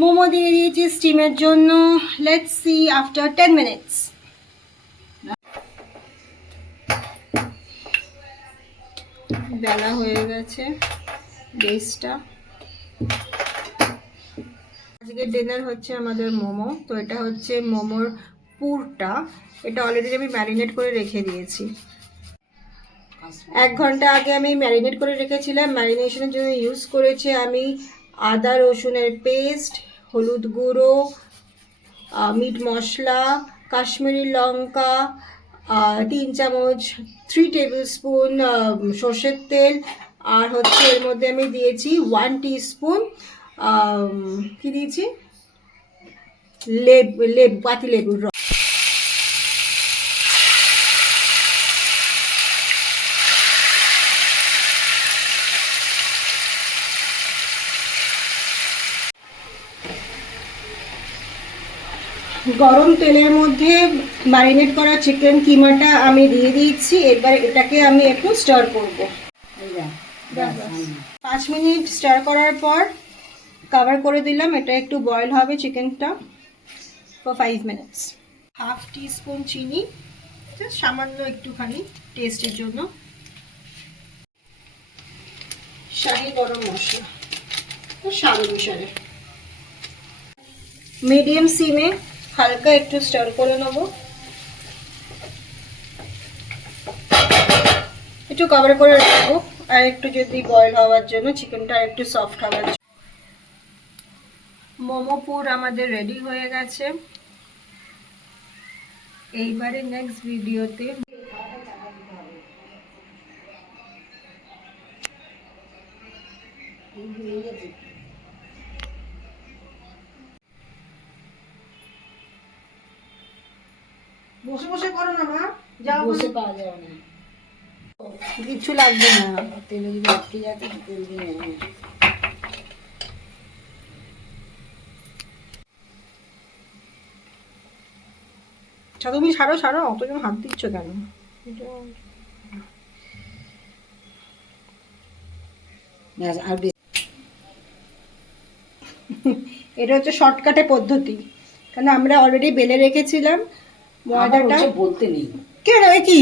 মোমো দিয়ে দিয়েছি স্টিমের জন্য। Let's see after 10 minutes. বেলা হয়ে গেছে বেসটা। আজকে ডিনার হচ্ছে আমাদের মোমো। তো এটা হচ্ছে মোমোর পুরটা। এটা অলরেডি আমি ম্যারিনেট করে রেখে দিয়েছি। 1 ঘন্টা আগে আমি ম্যারিনেট করে রেখেছিলাম। ম্যারিনেশনের জন্য ইউজ করেছি আমি আদা রসুনের পেস্ট, হলুদ গুঁড়ো, মিট মশলা, কাশ্মীরি লঙ্কা, 3 চামচ 3 টেবিল স্পুন সর্ষের তেল, আর হচ্ছে এর মধ্যে আমি দিয়েছি 1 টিস্পুন কি দিয়েছি পাতি লেবুর রস। গরম তেলের মধ্যে ম্যারিনেট করা চিকেন কিমাটা আমি দিয়ে দিচ্ছি। এবার এটাকে আমি একটু স্টার করব। 5 মিনিট স্টার করার পর কভার করে দিলাম। এটা একটু বয়েল হবে চিকেনটা ফর 5 মিনিটস। হাফ টিস্পুন চিনি, জাস্ট সামান্য একটুখানি টেস্টের জন্য। শাহি গরম মশলা স্বাদ অনুসারে। মিডিয়াম সিমে হালকা একটু স্টার করে নেব। একটু কভার করে রাখবো আর একটু যদি বয়েল হওয়ার জন্য, চিকেনটা একটু সফট হওয়ার জন্য। মোমো পুর আমাদের রেডি হয়ে গেছে। এইবারে নেক্সট ভিডিওতে বসে বসে করো না মা, যাও বসে পাওয়া যাবে না, কিছু লাগবে না। তেলে যদি আটকে যায় তো তেল দিয়ে নেবে। তুমি ছাড়ো ছাড়ো, অতজন হাত দিচ্ছ কেন? এটা হচ্ছে শর্টকাটে পদ্ধতি, কারণ আমরা অলরেডি বেলে রেখেছিলাম ময়দাটা। বলতে নেই কেন, কি